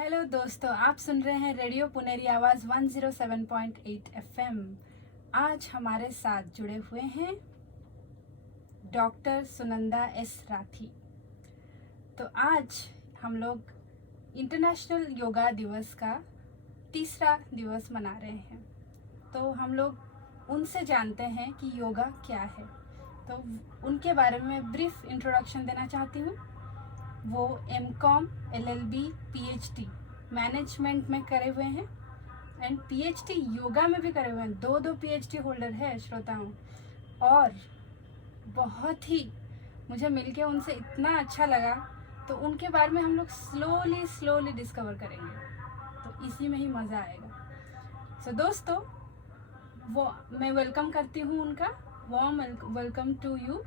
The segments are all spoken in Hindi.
हेलो दोस्तों, आप सुन रहे हैं रेडियो पुनेरी आवाज़ 107.8 एफएम। आज हमारे साथ जुड़े हुए हैं डॉक्टर सुनंदा एस राठी। तो आज हम लोग इंटरनेशनल योगा दिवस का तीसरा दिवस मना रहे हैं। तो हम लोग उनसे जानते हैं कि योगा क्या है। तो उनके बारे में ब्रीफ इंट्रोडक्शन देना चाहती हूँ। वो एमकॉम एलएलबी पीएचडी मैनेजमेंट में करे हुए हैं एंड पीएचडी योगा में भी करे हुए हैं। दो पीएचडी होल्डर है श्रोताओं। और बहुत ही मुझे मिलके उनसे इतना अच्छा लगा, तो उनके बारे में हम लोग स्लोली डिस्कवर करेंगे, तो इसी में ही मज़ा आएगा। सो दोस्तों, वो मैं वेलकम करती हूँ उनका। Warm welcome to you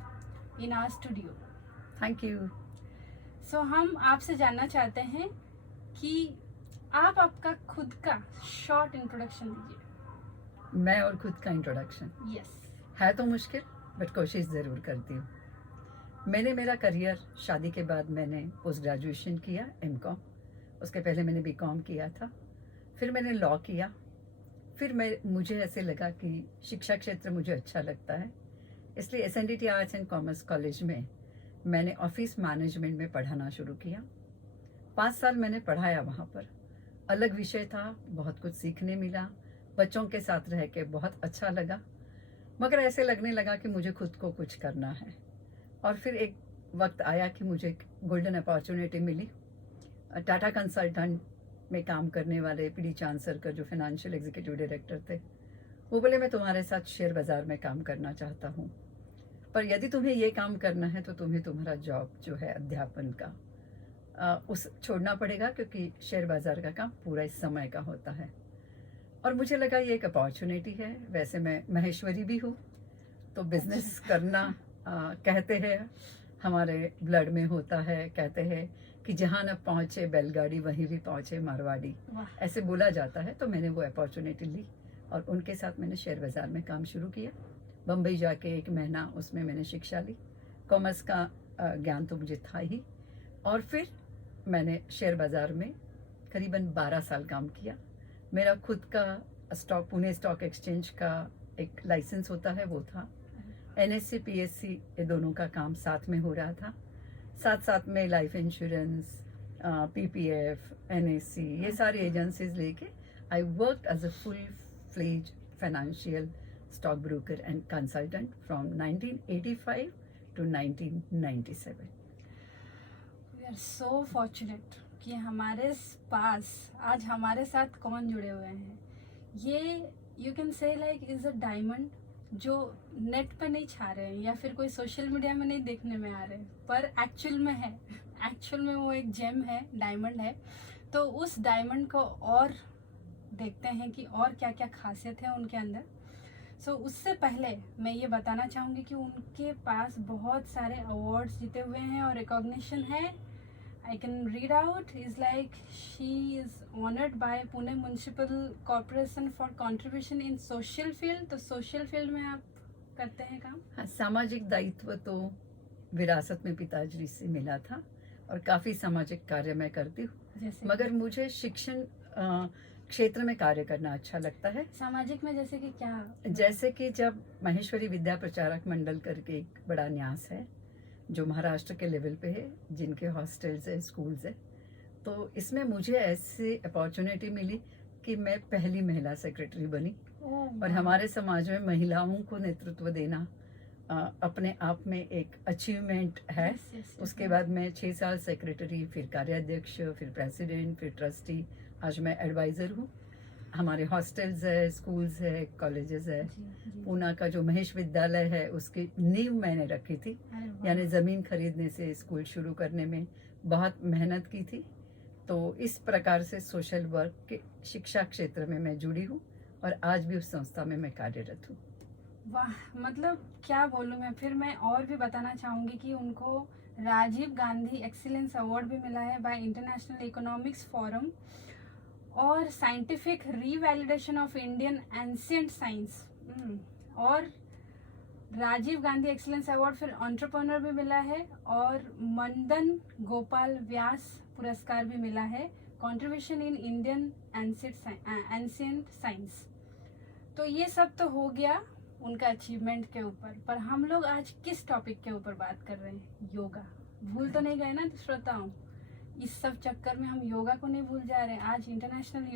in our studio. Thank you. So हम आपसे जानना चाहते हैं कि आप आपका खुद का शॉर्ट इंट्रोडक्शन दीजिए। मैं और खुद का इंट्रोडक्शन यस। है तो मुश्किल, बट कोशिश ज़रूर करती हूँ। मैंने मेरा करियर शादी के बाद मैंने पोस्ट ग्रेजुएशन किया एमकॉम। उसके पहले मैंने बीकॉम किया था, फिर मैंने लॉ किया। फिर मुझे ऐसे लगा कि शिक्षा क्षेत्र मुझे अच्छा लगता है, इसलिए SNDT arts and commerce college में मैंने ऑफिस मैनेजमेंट में पढ़ाना शुरू किया। 5 साल मैंने पढ़ाया वहाँ पर। अलग विषय था, बहुत कुछ सीखने मिला, बच्चों के साथ रह के बहुत अच्छा लगा। मगर ऐसे लगने लगा कि मुझे खुद को कुछ करना है। और फिर एक वक्त आया कि मुझे एक गोल्डन अपॉर्चुनिटी मिली। टाटा कंसल्टेंट में काम करने वाले पीडी चांद सर का, जो फाइनेंशियल एग्जीक्यूटिव डायरेक्टर थे, वो बोले मैं तुम्हारे साथ शेयर बाज़ार में काम करना चाहता हूँ, पर यदि तुम्हें ये काम करना है तो तुम्हें तुम्हारा जॉब जो है अध्यापन का उस छोड़ना पड़ेगा, क्योंकि शेयर बाज़ार का काम पूरा इस समय का होता है। और मुझे लगा ये एक अपॉर्चुनिटी है। वैसे मैं महेश्वरी भी हूँ, तो बिजनेस करना कहते हैं हमारे ब्लड में होता है। कहते हैं कि जहाँ न पहुँचे बैलगाड़ी वहीं भी पहुँचे मारवाड़ी, ऐसे बोला जाता है। तो मैंने वो अपॉर्चुनिटी ली और उनके साथ मैंने शेयर बाज़ार में काम शुरू किया। बम्बई जाके 1 महीना उसमें मैंने शिक्षा ली। कॉमर्स का ज्ञान तो मुझे था ही। और फिर मैंने शेयर बाज़ार में करीबन 12 साल काम किया। मेरा खुद का पुणे स्टॉक एक्सचेंज का एक लाइसेंस होता है, वो था। एनएससी पीएससी ये दोनों का काम साथ में हो रहा था। साथ में लाइफ इंश्योरेंस, पीपीएफ, एनएससी, ये सारी एजेंसीज लेके I work as a full fledge financial stock broker and consultant from 1985 to 1997। We are so fortunate कि हमारे पास आज हमारे साथ कौन जुड़े हुए हैं। ये you can say like is a diamond जो नेट पर नहीं छा रहे हैं या फिर कोई सोशल मीडिया में नहीं देखने में आ रहे हैं, पर एक्चुअल में है। एक्चुअल में वो एक जेम है, डायमंड है। तो उस डायमंड को और देखते हैं कि और क्या क्या खासियत है उनके अंदर। सो उससे पहले मैं ये बताना चाहूँगी कि उनके पास बहुत सारे अवार्ड्स जीते हुए हैं और रिकॉग्निशन है। I can read out is like she is honoured bye Pune municipal corporation for contribution in social field. तो सोशल फील्ड में आप करते हैं काम? हाँ, सामाजिक दायित्व तो विरासत में पिताजी से मिला था और काफ़ी सामाजिक कार्य मैं करती हूँ। मगर मुझे शिक्षण क्षेत्र में कार्य करना अच्छा लगता है। सामाजिक में जैसे कि क्या? जैसे कि जब महेश्वरी विद्या प्रचारक मंडल करके एक बड़ा न्यास है जो महाराष्ट्र के लेवल पे है, जिनके हॉस्टल्स है, स्कूल्स है, तो इसमें मुझे ऐसी अपॉर्चुनिटी मिली कि मैं पहली महिला सेक्रेटरी बनी। और हमारे समाज में महिलाओं को नेतृत्व देना अपने आप में एक अचीवमेंट है। उसके बाद मैं 6 साल सेक्रेटरी, फिर कार्याध्यक्ष, फिर प्रेसिडेंट, फिर ट्रस्टी, आज मैं एडवाइज़र हूँ। हमारे हॉस्टल्स है, स्कूल्स है, कॉलेजेस है। पूना का जो महेश विद्यालय है उसकी नींव मैंने रखी थी, यानी ज़मीन खरीदने से स्कूल शुरू करने में बहुत मेहनत की थी। तो इस प्रकार से सोशल वर्क के शिक्षा क्षेत्र में मैं जुड़ी हूँ और आज भी उस संस्था में मैं कार्यरत हूँ। वाह, मतलब क्या बोलूँ मैं। फिर मैं और भी बताना चाहूँगी कि उनको राजीव गांधी एक्सीलेंस अवार्ड भी मिला है बाय इंटरनेशनल इकोनॉमिक्स फोरम और scientific revalidation of Indian ancient science, और राजीव गांधी एक्सीलेंस अवार्ड फिर एंटरप्रेन्योर भी मिला है और मंदन गोपाल व्यास पुरस्कार भी मिला है contribution in Indian ancient science. तो ये सब तो हो गया उनका अचीवमेंट के ऊपर, पर हम लोग आज किस टॉपिक के ऊपर बात कर रहे हैं? योगा। भूल तो नहीं गए ना श्रोताओं? इस सब चक्कर में हम योगा को नहीं भूल जा रहे हैं। आज इंटरनेशनल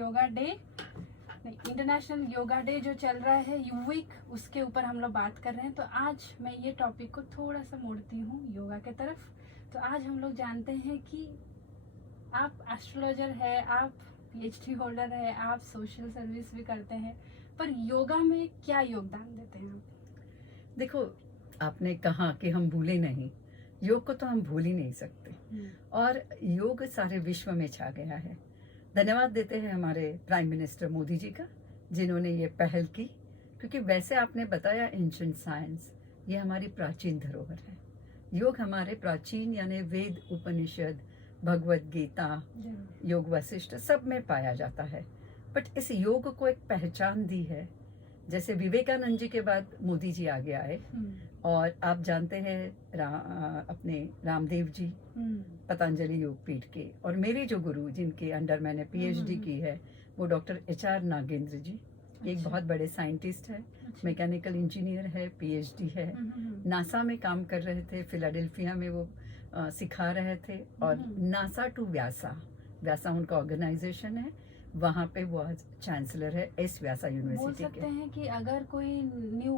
योगा डे जो चल रहा है, वीक, उसके ऊपर हम लोग बात कर रहे हैं। तो आज मैं ये टॉपिक को थोड़ा सा मोड़ती हूँ योगा के तरफ। तो आज हम लोग जानते हैं कि आप एस्ट्रोलॉजर है, आप PhD होल्डर है, आप सोशल सर्विस भी करते हैं, पर योगा में क्या योगदान देते हैं आप? देखो, आपने कहा कि हम भूले नहीं, योग को तो हम भूल ही नहीं सकते, और योग सारे विश्व में छा गया है। धन्यवाद देते हैं हमारे प्राइम मिनिस्टर मोदी जी का, जिन्होंने ये पहल की, क्योंकि वैसे आपने बताया एंशिएंट साइंस, ये हमारी प्राचीन धरोहर है। योग हमारे प्राचीन यानी वेद, उपनिषद, भगवत गीता, योग वशिष्ठ सब में पाया जाता है। बट इस योग को एक पहचान दी है, जैसे विवेकानंद जी के बाद मोदी जी आगे आए, और आप जानते हैं अपने रामदेव जी पतंजलि योग पीठ के, और मेरे जो गुरु जिनके अंडर मैंने PhD की है वो डॉक्टर HR नागेंद्र जी। एक बहुत बड़े साइंटिस्ट है, मैकेनिकल इंजीनियर है, PhD है, नासा में काम कर रहे थे, फिलाडेल्फिया में वो सिखा रहे थे, और नासा टू व्यासा उनका ऑर्गेनाइजेशन है, वहाँ पे वो आज चांसलर है एस व्यासा बोल यूनिवर्सिटी सकते के। हैं कि अगर कोई न्यू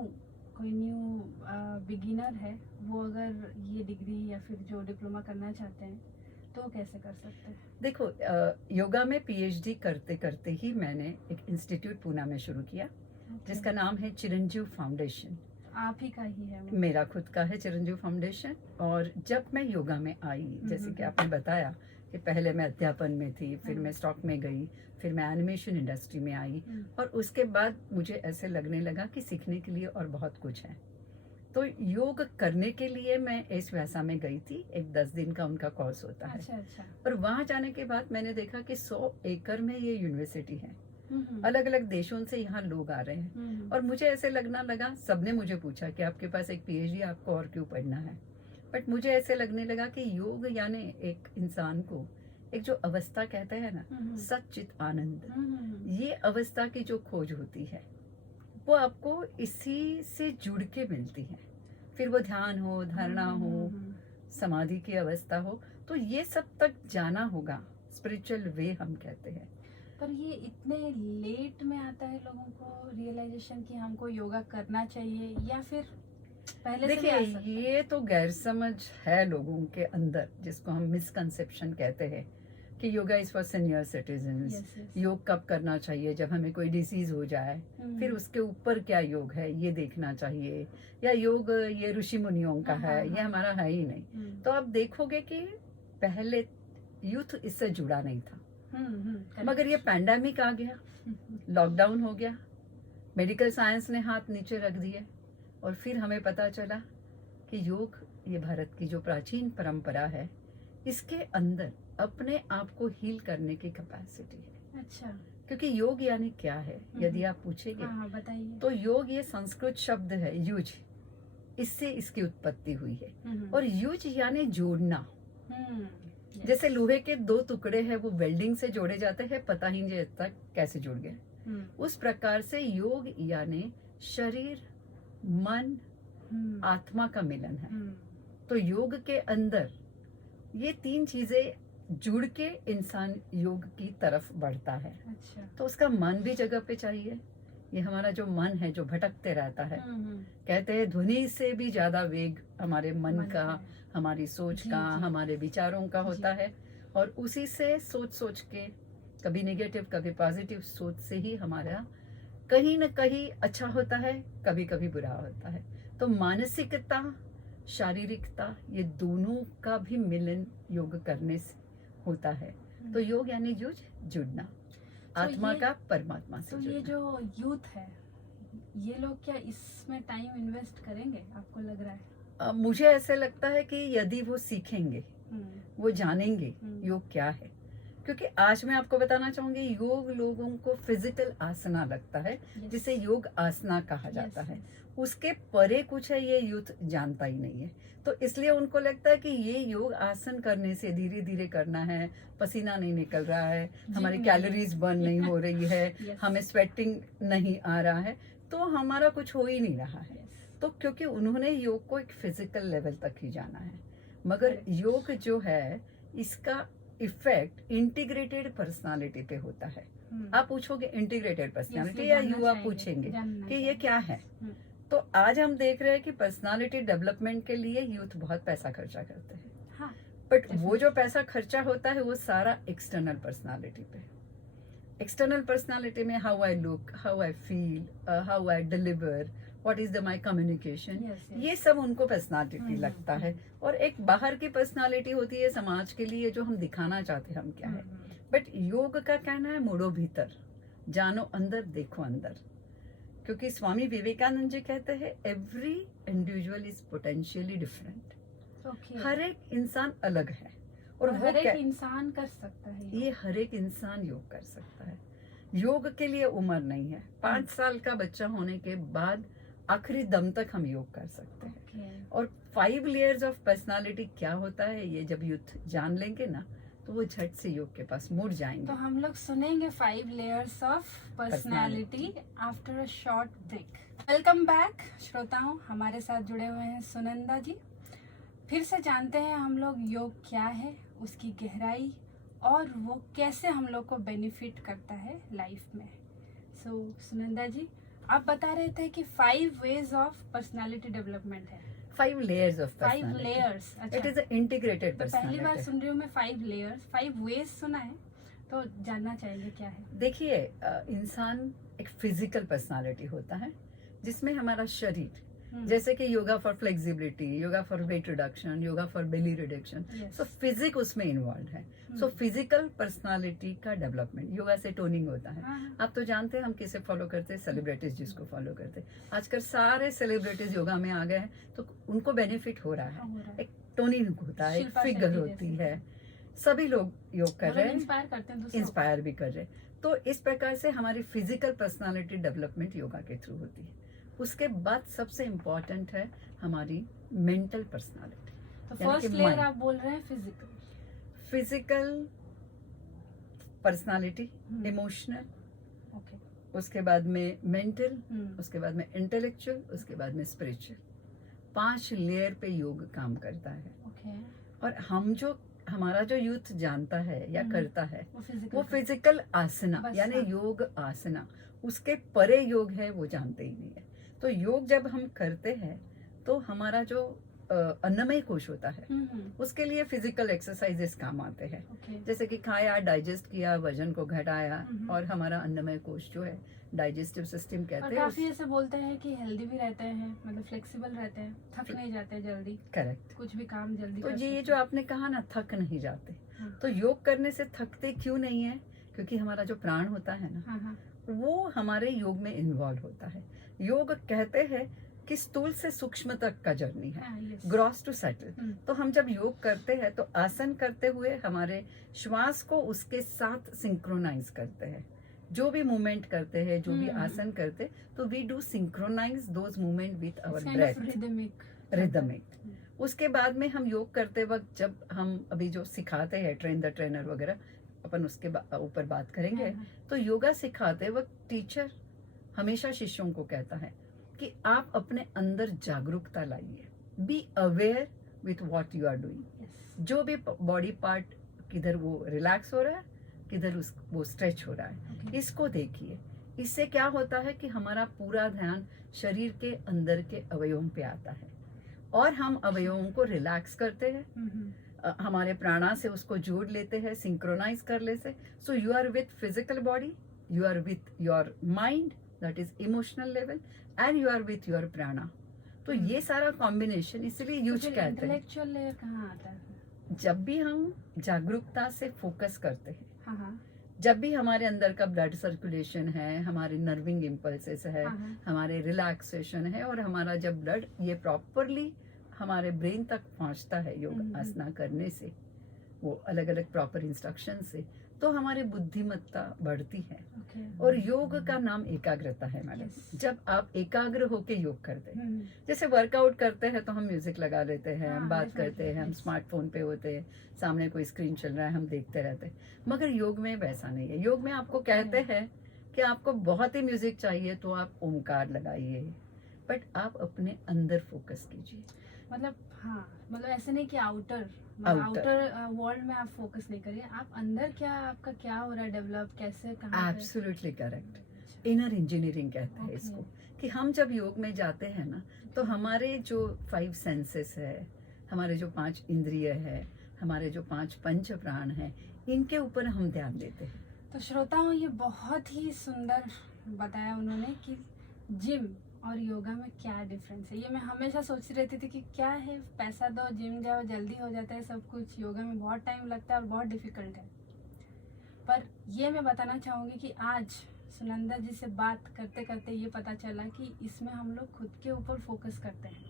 बिगिनर है, वो अगर ये डिग्री या फिर जो डिप्लोमा करना चाहते हैं तो कैसे कर सकते हैं? देखो, योगा में PhD करते करते ही मैंने एक इंस्टीट्यूट पूना में शुरू किया, जिसका नाम है चिरंजीव फाउंडेशन। आप ही का ही है वो? मेरा खुद का है चिरंजीव फाउंडेशन। और जब मैं योगा में आई, जैसे कि आपने बताया कि पहले मैं अध्यापन में थी, फिर मैं स्टॉक में गई, फिर मैं एनिमेशन इंडस्ट्री में आई, और उसके बाद मुझे ऐसे लगने लगा कि सीखने के लिए और बहुत कुछ है। तो योग करने के लिए मैं एस व्यासा में गई थी, एक 10 दिन का उनका कोर्स होता है। अच्छा। और वहाँ जाने के बाद मैंने देखा कि 100 एकड़ में ये यूनिवर्सिटी है, अलग अलग देशों से यहाँ लोग आ रहे हैं, और मुझे ऐसे लगना लगा, सबने मुझे पूछा कि आपके पास एक PhD, आपको और क्यों पढ़ना है? बट मुझे ऐसे लगने लगा कि योग यानी एक इंसान को एक जो अवस्था कहते हैं ना, सच्चित आनंद, ये अवस्था की जो खोज होती है वो आपको इसी से जुड़ के मिलती है। फिर वो ध्यान हो, धारणा हो, समाधि की अवस्था हो, तो ये सब तक जाना होगा, स्पिरिचुअल वे हम कहते हैं। पर ये इतने लेट में आता है लोगों को रियलाइजेशन कि हमको योगा करना चाहिए, या फिर पहले से भी आ सकता है? देखिए, ये तो गैर समझ है लोगों के अंदर, जिसको हम मिसकंसेप्शन कहते हैं कि yoga is for senior citizens. Yes. योग कब करना चाहिए? जब हमें कोई डिसीज हो जाए, फिर उसके ऊपर क्या योग है ये देखना चाहिए, या योग ये ऋषि मुनियों का है, ये हमारा है ही नहीं। तो आप देखोगे कि पहले यूथ इससे जुड़ा नहीं था, मगर ये पैंडेमिक आ गया, लॉकडाउन हो गया, मेडिकल साइंस ने हाथ नीचे रख दिए, और फिर हमें पता चला कि योग ये भारत की जो प्राचीन परंपरा है, इसके अंदर अपने आप को हील करने की कैपेसिटी है। अच्छा। क्योंकि योग यानी क्या है, यदि आप पूछेंगे, बताइए। तो योग ये संस्कृत शब्द है युज, इससे इसकी उत्पत्ति हुई है, और युज यानी जोड़ना। जैसे लोहे के 2 टुकड़े हैं, वो वेल्डिंग से जोड़े जाते हैं, पता ही नहीं तक कैसे जुड़ गए, उस प्रकार से योग यानी शरीर, मन, आत्मा का मिलन है। तो योग के अंदर ये 3 चीजें जुड़ के इंसान योग की तरफ बढ़ता है। अच्छा। तो उसका मन भी जगह पे चाहिए। ये हमारा जो मन है जो भटकते रहता है, कहते हैं ध्वनि से भी ज्यादा वेग हमारे मन का, हमारी सोच का, हमारे विचारों का होता है, और उसी से सोच के, कभी नेगेटिव कभी पॉजिटिव सोच से ही हमारा कहीं न कहीं अच्छा होता है, कभी कभी बुरा होता है। तो मानसिकता, शारीरिकता, ये दोनों का भी मिलन योग करने से होता है। तो योग यानी जुड़ना, आत्मा का परमात्मा से। तो ये जो यूथ है, ये लोग क्या इसमें टाइम इन्वेस्ट करेंगे, आपको लग रहा है? मुझे ऐसे लगता है कि यदि वो सीखेंगे, वो जानेंगे योग क्या है, क्योंकि आज मैं आपको बताना चाहूंगी योग लोगों को फिजिकल आसना लगता है, Yes. जिसे योग आसना कहा जाता Yes, है। yes. उसके परे कुछ है, ये यूथ जानता ही नहीं है। तो इसलिए उनको लगता है कि ये योग आसन करने से धीरे धीरे करना है, पसीना नहीं निकल रहा है, हमारी नहीं। कैलोरीज बर्न नहीं हो रही है, Yes. हमें स्वेटिंग नहीं आ रहा है, तो हमारा कुछ हो ही नहीं रहा है। Yes. तो क्योंकि उन्होंने योग को एक फिजिकल लेवल तक ही जाना है, मगर Correct. योग जो है इसका इफेक्ट इंटीग्रेटेड पर्सनालिटी पे होता है। आप पूछोगे इंटीग्रेटेड पर्सनालिटी, या युवा पूछेंगे कि ये क्या है। हम्म। तो आज हम देख रहे हैं कि पर्सनालिटी डेवलपमेंट के लिए यूथ बहुत पैसा खर्चा करते हैं, हाँ, बट वो Definitely. जो पैसा खर्चा होता है वो सारा एक्सटर्नल पर्सनालिटी पे। एक्सटर्नल पर्सनालिटी में how I look, how I feel, how I deliver, what is the my communication, Yes, yes. ये सब उनको पर्सनालिटी हम्म, लगता है। और एक बाहर की पर्सनालिटी होती है समाज के लिए, जो हम दिखाना चाहते हैं हम क्या है। बट योग का कहना है मुड़ो भीतर, जानो अंदर, देखो अंदर। क्योंकि स्वामी विवेकानंद जी कहते हैं every individual is potentially different. Okay. हर एक इंसान अलग है, और और वो हर एक क्या- इंसान कर सकता है ये हर एक इंसान योग कर सकता है। योग के लिए उम्र नहीं है। 5 साल का बच्चा होने के बाद आखिरी दम तक हम योग कर सकते हैं। Okay. और 5 लेयर्स ऑफ पर्सनालिटी क्या होता है, ये जब यूथ जान लेंगे ना, तो वो झट से योग के पास मुड़ जाएंगे। तो हम लोग सुनेंगे 5 layers of personality after a short break. Welcome back श्रोताओं, हमारे साथ जुड़े हुए हैं सुनंदा जी। फिर से जानते हैं हम लोग योग क्या है, उसकी गहराई, और वो कैसे हम लोग को बेनिफिट करता है लाइफ में। सो सुनंदा जी, आप बता रहे थे कि 5 ways ऑफ पर्सनालिटी डेवलपमेंट है। 5 लेयर्स ऑफ 5 पर्सनालिटी। layers। अच्छा, इट इज इंटीग्रेटेड तो पहली बार पर्सनालिटी। सुन रही हूँ मैं 5 layers। 5 ways सुना है, तो जानना चाहेंगे क्या है। देखिए, इंसान एक फिजिकल पर्सनालिटी होता है, जिसमें हमारा शरीर, जैसे कि yoga for flexibility, yoga for weight reduction, yoga for belly reduction, Yes. So physique उसमें इन्वॉल्व है। सो फिजिकल पर्सनालिटी का डेवलपमेंट योगा से टोनिंग होता है। हाँ, आप तो जानते हैं हम किसे फॉलो करते हैं, सेलिब्रिटीज जिसको फॉलो करते हैं। आजकल सारे सेलिब्रिटीज योगा में आ गए हैं, तो उनको बेनिफिट हो रहा हाँ, है। हो रहा है। एक टोनिंग होता है, एक शिल्पा फिगर शेट्टी होती जैसे। है, सभी लोग योग कर वो रहे लोग हैं, इंस्पायर करते हैं दूसरों को। इंस्पायर भी कर रहे हैं। तो इस प्रकार से हमारी फिजिकल पर्सनालिटी डेवलपमेंट योगा के थ्रू होती है। उसके बाद सबसे इम्पोर्टेंट है हमारी मेंटल पर्सनालिटी। तो यानी कि फर्स्ट लेयर mind. आप बोल रहे हैं physical. Physical personality, hmm. Emotional, okay. उसके बाद में मेंटल, उसके बाद में इंटेलेक्चुअल, उसके बाद में स्पिरिचुअल। 5 लेयर पे योग काम करता है। ओके। और हम जो हमारा जो यूथ जानता है या हम्म। करता है, वो फिजिकल। वो फिजिकल आसना बस, यानी हाँ। योग आसना, उसके परे योग है वो जानते ही नहीं है। तो योग जब हम करते हैं तो हमारा जो अन्नमय कोश होता है, उसके लिए फिजिकल एक्सरसाइजेस काम आते हैं। ओके। जैसे कि खाया, डाइजेस्ट किया, वजन को घटाया, हम्म। और हमारा अन्नमय कोश जो है, डाइजेस्टिव सिस्टम और कहते काफी हैं। ऐसे बोलते हैं कि हेल्दी भी रहते हैं, मतलब फ्लेक्सिबल रहते हैं, थक नहीं जाते जल्दी, करेक्ट। कुछ भी काम जल्दी तो कर ये सकते जो हैं। आपने कहा ना, थक नहीं जाते, हाँ। तो योग करने से थकते क्यों नहीं है? क्योंकि हमारा जो प्राण होता है ना, हाँ, हाँ। वो हमारे योग में इन्वॉल्व होता है। योग कहते हैं कि स्थूल से सूक्ष्म तक का जर्नी है, हाँ, yes। Gross to settle. Hmm. तो हम जब योग करते हैं तो आसन करते हुए हमारे श्वास को उसके साथ सिंक्रोनाइज करते हैं। जो भी मूवमेंट करते हैं, जो भी हम्म। आसन करते, तो we do synchronise those movement with It's our kind of breath, rhythmic। Rhythmic. उसके बाद में हम योग करते वक्त, जब हम अभी जो सिखाते हैं ट्रेन द ट्रेनर वगैरह, अपन उसके ऊपर बात करेंगे। हाँ, हाँ। तो योगा सिखाते वक्त टीचर हमेशा शिष्यों को कहता है कि आप अपने अंदर जागरूकता लाइए, be aware with what you are doing. Yes। जो भी बॉडी पार्ट किधर वो रिलैक्स हो रहा है, किधर वो स्ट्रेच हो रहा है, Okay। इसको देखिए। इससे क्या होता है कि हमारा पूरा ध्यान शरीर के अंदर के अवयवों पे आता है, और हम अवयवों को रिलैक्स करते हैं, हम्म। हमारे प्राणा से उसको जोड़ लेते हैं, सिंक्रोनाइज कर लेते। So you are with physical body, you are with your mind, that is emotional level, and you are with your prana. तो ये सारा कॉम्बिनेशन इसलिए यूज कहते हैं। इंटेलेक्चुअल लेयर कहाँ आता है? जब भी हम जागरूकता से फोकस करते हैं, हाँ, हाँ। जब भी हमारे अंदर का ब्लड सर्कुलेशन है, हमारे नर्विंग इम्पल्सेस है, हाँ, हाँ। हमारे रिलैक्सेशन है, और हमारा जब ब्लड ये प्रॉपरली हमारे ब्रेन तक पहुंचता है योग आसना करने से, वो अलग अलग प्रॉपर इंस्ट्रक्शन से, तो हमारी बुद्धिमत्ता बढ़ती है। ओके। और योग का नाम एकाग्रता है मैडम। Yes. जब आप एकाग्र होके योग करते हैं, हम्म, जैसे वर्कआउट करते हैं तो हम म्यूजिक लगा लेते हैं, हम हाँ, बात definitely, करते हैं, हम yes. स्मार्टफोन पे होते हैं, सामने कोई स्क्रीन चल रहा है, हम देखते रहते हैं। मगर योग में वैसा नहीं है। योग में आपको कहते हैं कि आपको बहुत ही म्यूजिक चाहिए तो आप ओमकार लगाइए, बट आप अपने अंदर फोकस कीजिए। मतलब हाँ, मतलब ऐसे नहीं कि आउटर Outer. आउटर वर्ल्ड में आप फोकस नहीं करिए, आप अंदर क्या आपका क्या हो रहा है डेवलप, कैसे कहाँ पे। Absolutely correct. इनर इंजीनियरिंग कहते हैं Okay. इसको, कि हम जब योग में जाते हैं ना तो हमारे जो 5 सेंसेस है, हमारे जो 5 इंद्रिय है, हमारे जो 5 पंच प्राण है, इनके ऊपर हम ध्यान देते हैं। तो श्रोताओं, ये बहुत ही सुंदर बताया उन्होंने कि जिम और योगा में क्या डिफरेंस है। ये मैं हमेशा सोचती रहती थी कि क्या है, पैसा दो जिम जाओ जल्दी हो जाता है सब कुछ, योगा में बहुत टाइम लगता है और बहुत डिफिकल्ट है। पर ये मैं बताना चाहूँगी कि आज सुनंदा जी से बात करते करते ये पता चला कि इसमें हम लोग खुद के ऊपर फोकस करते हैं,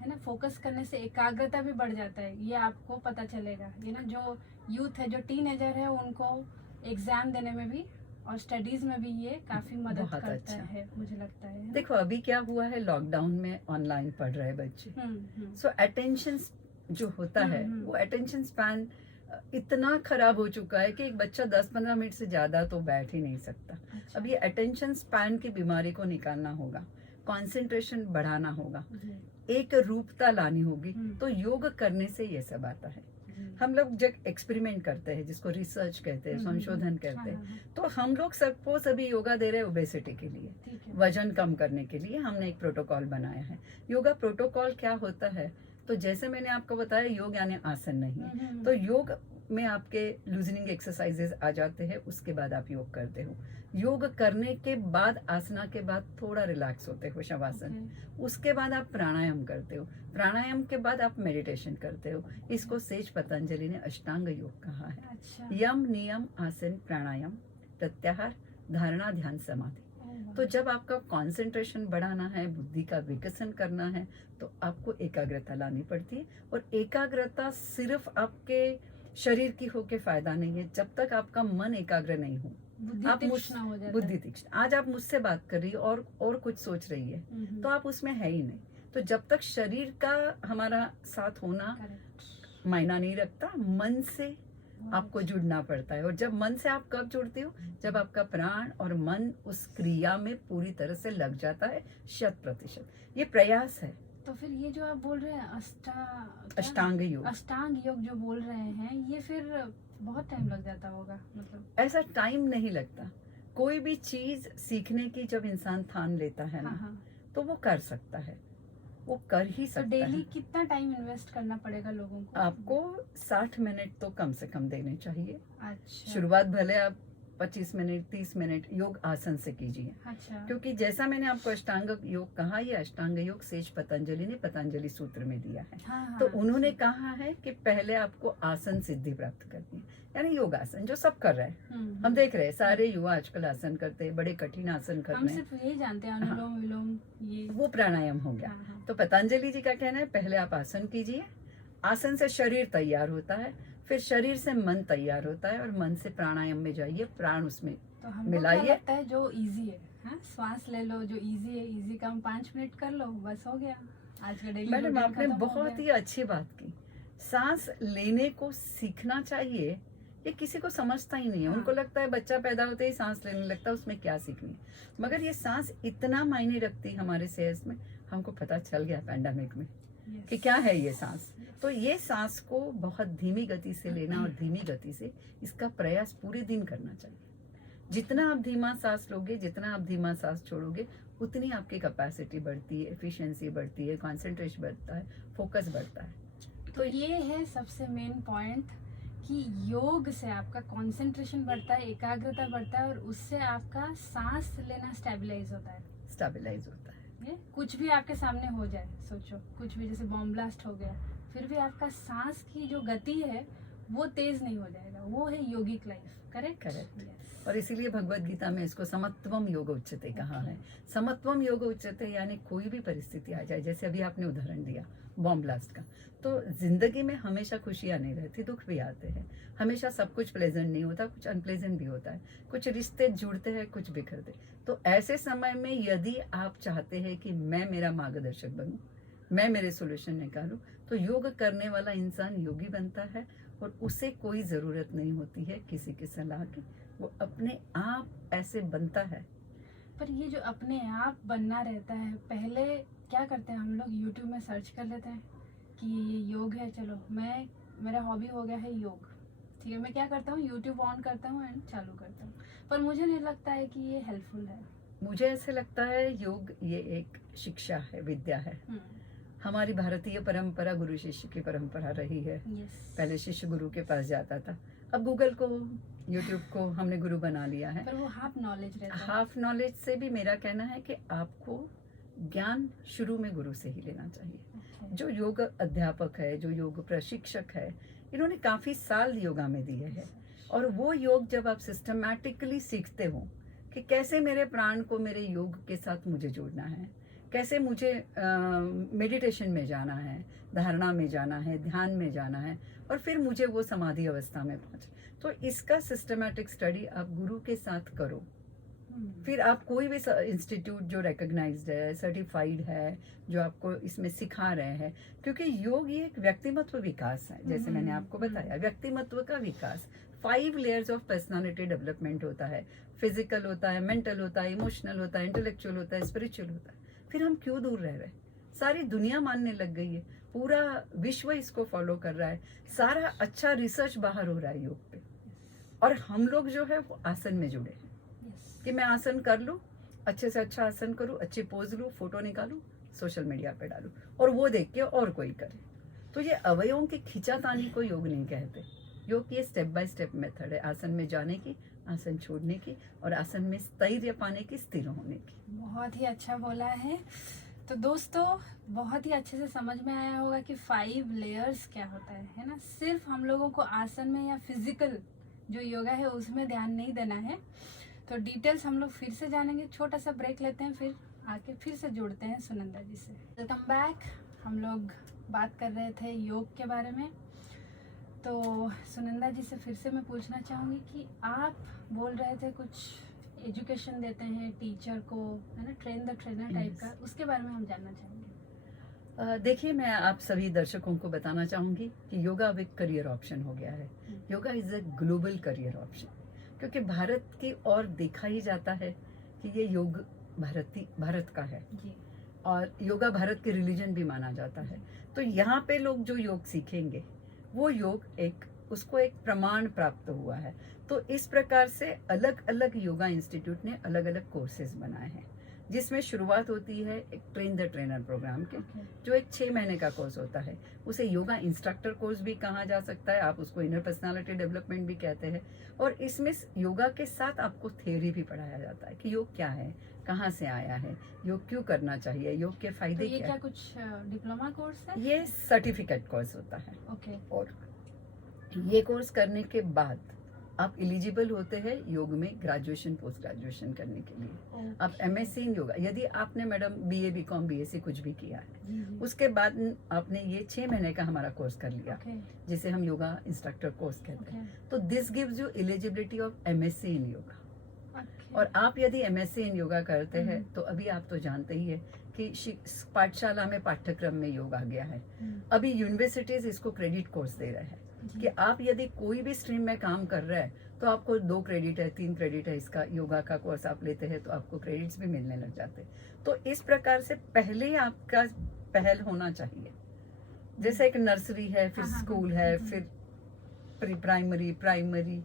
है ना। फोकस करने से एकाग्रता भी बढ़ जाता है, ये आपको पता चलेगा। ये ना जो यूथ है, जो टीनेजर है, उनको एग्जाम देने में भी और स्टडीज में भी ये काफी मदद बहुत करता अच्छा। है, मुझे लगता है ना? देखो अभी क्या हुआ है, लॉकडाउन में ऑनलाइन पढ़ रहे बच्चे, हम्म। सो अटेंशन जो होता है हम्म। वो अटेंशन स्पैन इतना खराब हो चुका है कि एक बच्चा 10-15 मिनट से ज्यादा तो बैठ ही नहीं सकता। अच्छा। अब ये अटेंशन स्पैन की बीमारी को निकालना होगा, कंसंट्रेशन बढ़ाना होगा, जी, एक रूपता लानी होगी। हम्म। तो योग करने से ये सब आता है। जी। हम लोग जब एक्सपेरिमेंट करते हैं, जिसको रिसर्च कहते हैं, संशोधन कहते हैं, हाँ, तो हम लोग सपोज अभी योगा दे रहे हैं ओबेसिटी के लिए, ठीक है। वजन कम करने के लिए हमने एक प्रोटोकॉल बनाया है। योगा प्रोटोकॉल क्या होता है, तो जैसे मैंने आपको बताया, योग यानी आसन नहीं है। हम्म। तो योग में आपके लूजनिंग एक्सरसाइजेस आ जाते हैं, उसके बाद आप योग करते हो। योग करने के बाद, आसना के बाद थोड़ा रिलैक्स होते हो, शवासन। ओके। उसके बाद आप प्राणायाम करते हो, प्राणायाम के बाद आप मेडिटेशन करते हो। इसको सेज पतंजलि ने अष्टांग योग कहा है। अच्छा। यम, नियम, आसन, प्राणायाम, प्रत्याहार, धारणा, ध्यान, समाधि। तो जब आपका कंसंट्रेशन बढ़ाना है, बुद्धि का विकसन करना है, तो आपको एकाग्रता लानी पड़ती है। और एकाग्रता सिर्फ आपके शरीर की होके फायदा नहीं है, जब तक आपका मन एकाग्र नहीं हो। बुद्धि आप तीक्ष्ण हो जाता है। बुद्धि तीक्ष्ण, आज आप मुझसे बात कर रही हो और कुछ सोच रही है, हम्म। तो आप उसमें है ही नहीं। तो जब तक शरीर का हमारा साथ होना Correct. मायना नहीं रखता, मन से आपको जुड़ना पड़ता है। और जब मन से आप कब जुड़ते हो, जब आपका प्राण और मन उस क्रिया में पूरी तरह से लग जाता है 100%। ये प्रयास है। तो फिर ये जो आप बोल रहे हैं अष्टांग योग, अष्टांग योग जो बोल रहे हैं, ये फिर बहुत टाइम लग जाता होगा, मतलब। ऐसा टाइम नहीं लगता। कोई भी चीज सीखने की जब इंसान ठान लेता है हाँ ना, हाँ। तो वो कर सकता है, वो कर ही तो सकता डेली है। कितना टाइम इन्वेस्ट करना पड़ेगा लोगों को? आपको 60 मिनट तो कम से कम देने चाहिए। अच्छा। शुरुआत भले आप 25 मिनट 30 मिनट योग आसन से कीजिए, अच्छा। क्योंकि जैसा मैंने आपको अष्टांग योग कहा, ये अष्टांग योग सेज पतंजलि ने पतंजलि सूत्र में दिया है। हाँ, तो हाँ, उन्होंने कहा है कि पहले आपको आसन सिद्धि प्राप्त करनी है, यानी योगासन जो सब कर रहे हैं। हम देख रहे हैं सारे युवा आजकल आसन करते हैं, बड़े कठिन आसन कर हम रहे हैं। सिर्फ यही जानते हैं, अनुलोम विलोम, ये। वो प्राणायाम हो गया। हाँ, हाँ। तो पतंजलि जी का कहना है पहले आप आसन कीजिए, आसन से शरीर तैयार होता है, फिर शरीर से मन तैयार होता है, और मन से प्राणायाम में जाइए, प्राण उसमें तो हमको क्या मिलाइए। लगता है जो इजी है, हाँ, श्वास ले लो, जो इजी है, इजी काम 5 मिनट कर लो, बस हो गया। आज का डेली मैडम रूटीन आपने खत्म हो बहुत गया। ही अच्छी बात की। सांस लेने को सीखना चाहिए, ये किसी को समझता ही नहीं है। हाँ। उनको लगता है बच्चा पैदा होते ही सांस लेने लगता है, उसमें क्या सीखनी है। मगर ये सांस इतना मायने रखती है हमारे सेहत में, हमको पता चल गया पैंडेमिक में Yes. कि क्या है ये सांस। तो ये सांस को बहुत धीमी गति से लेना और धीमी गति से इसका प्रयास पूरे दिन करना चाहिए। जितना आप धीमा सांस लोगे, जितना आप धीमा सांस छोड़ोगे, उतनी आपकी कैपेसिटी बढ़ती है, एफिशिएंसी बढ़ती है, कंसंट्रेशन बढ़ता है, फोकस बढ़ता है। तो ये है सबसे मेन पॉइंट कि योग से आपका कंसंट्रेशन बढ़ता है, एकाग्रता बढ़ता है, और उससे आपका सांस लेना स्टेबलाइज होता है। स्टेबलाइज होता है। ये कुछ भी आपके सामने हो जाए, सोचो कुछ भी, जैसे बॉम्ब ब्लास्ट हो गया, फिर भी आपका सांस की जो गति है वो तेज नहीं हो जाएगा, वो है योगिक लाइफ, करेक्ट? Correct. और इसीलिए भगवत गीता में इसको समत्वम योग उच्यते कहा है। समत्वम योग उच्यते यानी कोई भी परिस्थिति आ जाए, जैसे अभी आपने उदाहरण दिया बॉम्ब ब्लास्ट का, तो जिंदगी में हमेशा खुशियां नहीं रहती, दुख भी आते हैं, हमेशा सब कुछ प्लेजेंट नहीं होता, कुछ अनप्लेजेंट भी होता है, कुछ रिश्ते जुड़ते हैं, कुछ बिखरते। तो ऐसे समय में यदि आप चाहते हैं कि मैं मेरा मार्गदर्शक बनूं, मैं मेरे सोल्यूशन निकालूं, तो योग करने वाला इंसान योगी बनता है और उसे कोई ज़रूरत नहीं होती है किसी की सलाह की, वो अपने आप ऐसे बनता है। पर ये जो अपने आप बनना रहता है, पहले क्या करते हैं हम लोग, यूट्यूब में सर्च कर लेते हैं कि ये योग है, चलो मेरा हॉबी हो गया है योग, ठीक है, मैं क्या करता हूँ, यूट्यूब ऑन करता हूँ एंड चालू करता हूँ, पर मुझे नहीं लगता है कि ये हेल्पफुल है। मुझे ऐसे लगता है योग ये एक शिक्षा है, विद्या है। हमारी भारतीय परंपरा गुरु शिष्य की परंपरा रही है। यस। पहले शिष्य गुरु के पास जाता था, अब गूगल को, यूट्यूब को हमने गुरु बना लिया है। पर वो हाफ नॉलेज रहता है। हाफ नॉलेज से भी मेरा कहना है कि आपको ज्ञान शुरू में गुरु से ही लेना चाहिए। Okay. जो योग अध्यापक है, जो योग प्रशिक्षक है, इन्होंने काफी साल योगा में दिए हैं, और वो योग जब आप सिस्टमैटिकली सीखते हो कि कैसे मेरे प्राण को मेरे योग के साथ मुझे जोड़ना है, कैसे मुझे मेडिटेशन में जाना है, धारणा में जाना है, ध्यान में जाना है, और फिर मुझे वो समाधि अवस्था में पहुंचे, तो इसका सिस्टमैटिक स्टडी आप गुरु के साथ करो। फिर आप कोई भी इंस्टीट्यूट जो रिकॉग्नाइज्ड है, सर्टिफाइड है, जो आपको इसमें सिखा रहे हैं, क्योंकि योग ये एक व्यक्तिमत्व विकास है, जैसे मैंने आपको बताया, व्यक्तिमत्व का विकास। 5 लेयर्स ऑफ पर्सनालिटी डेवलपमेंट होता है, फिजिकल होता है, मेंटल होता है, इमोशनल होता है, इंटेलेक्चुअल होता है, स्पिरिचुअल होता है। फिर हम क्यों दूर रह रहे हैं? सारी दुनिया मानने लग गई है, पूरा विश्व इसको फॉलो कर रहा है, सारा अच्छा रिसर्च बाहर हो रहा है योग पे, और हम लोग जो है वो आसन में जुड़े हैं कि मैं आसन कर लूँ, अच्छे से अच्छा आसन करूँ, अच्छी पोज लूँ, फोटो निकालूँ, सोशल मीडिया पे डालूँ, और वो देख के और कोई करे। तो ये अवयवों की खींचातानी को योग नहीं कहते। योग ये स्टेप बाय स्टेप मेथड है, आसन में जाने की, आसन छोड़ने की, और आसन में स्थैर्य पाने की, स्थिर होने की। बहुत ही अच्छा बोला है। तो दोस्तों, बहुत ही अच्छे से समझ में आया होगा कि 5 लेयर्स क्या होता है ना। सिर्फ हम लोगों को आसन में या फिजिकल जो योगा है उसमें ध्यान नहीं देना है। तो डिटेल्स हम लोग फिर से जानेंगे। छोटा सा ब्रेक लेते हैं, फिर आके फिर से जुड़ते हैं सुनंदा जी से। Welcome back. हम लोग बात कर रहे थे योग के बारे में। तो सुनंदा जी से फिर से मैं पूछना चाहूँगी कि आप बोल रहे थे कुछ एजुकेशन देते हैं टीचर को, है ना, ट्रेन द ट्रेनर टाइप का, उसके बारे में हम जानना चाहेंगे। देखिए, मैं आप सभी दर्शकों को बताना चाहूँगी कि योगा अब एक करियर ऑप्शन हो गया है। Yoga is a global career option, क्योंकि भारत की ओर देखा ही जाता है कि ये योग भारत का है जी। और योगा भारत के रिलीजन भी माना जाता है। तो यहाँ पे लोग जो योग सीखेंगे वो योग उसको एक प्रमाण प्राप्त हुआ है। तो इस प्रकार से अलग अलग योगा इंस्टीट्यूट ने अलग अलग कोर्सेज बनाए हैं, जिसमें शुरुआत होती है एक ट्रेन द ट्रेनर प्रोग्राम के, जो एक 6 महीने का कोर्स होता है। उसे योगा इंस्ट्रक्टर कोर्स भी कहा जा सकता है, आप उसको इनर पर्सनालिटी डेवलपमेंट भी कहते हैं। और इसमें योगा के साथ आपको थ्योरी भी पढ़ाया जाता है कि योग क्या है, कहाँ से आया है, योग क्यों करना चाहिए, योग के फायदे तो ये क्या क्या कुछ डिप्लोमा कोर्स है? ये सर्टिफिकेट कोर्स होता है। ओके। और ये कोर्स करने के बाद आप एलिजिबल होते हैं योग में ग्रेजुएशन, पोस्ट ग्रेजुएशन करने के लिए। आप एमएससी इन योगा, यदि आपने मैडम बीए, बीकॉम, बीएससी कुछ भी किया है, उसके बाद आपने ये 6 महीने का हमारा कोर्स कर लिया, जिसे हम योगा इंस्ट्रक्टर कोर्स कहते हैं, तो this gives you eligibility of MSc in yoga. और आप यदि एमएससी इन योगा करते हैं तो अभी आप तो जानते ही है कि पाठशाला में पाठ्यक्रम में योग आ गया है। अभी यूनिवर्सिटीज इसको क्रेडिट कोर्स दे रहे हैं कि आप यदि कोई भी स्ट्रीम में काम कर रहे हैं तो आपको 2 क्रेडिट है, 3 क्रेडिट है, इसका योगा का कोर्स आप लेते हैं तो आपको क्रेडिट्स भी मिलने लग जाते हैं। तो इस प्रकार से पहले ही आपका पहल होना चाहिए। जैसे एक नर्सरी है, फिर स्कूल है, फिर प्री प्राइमरी,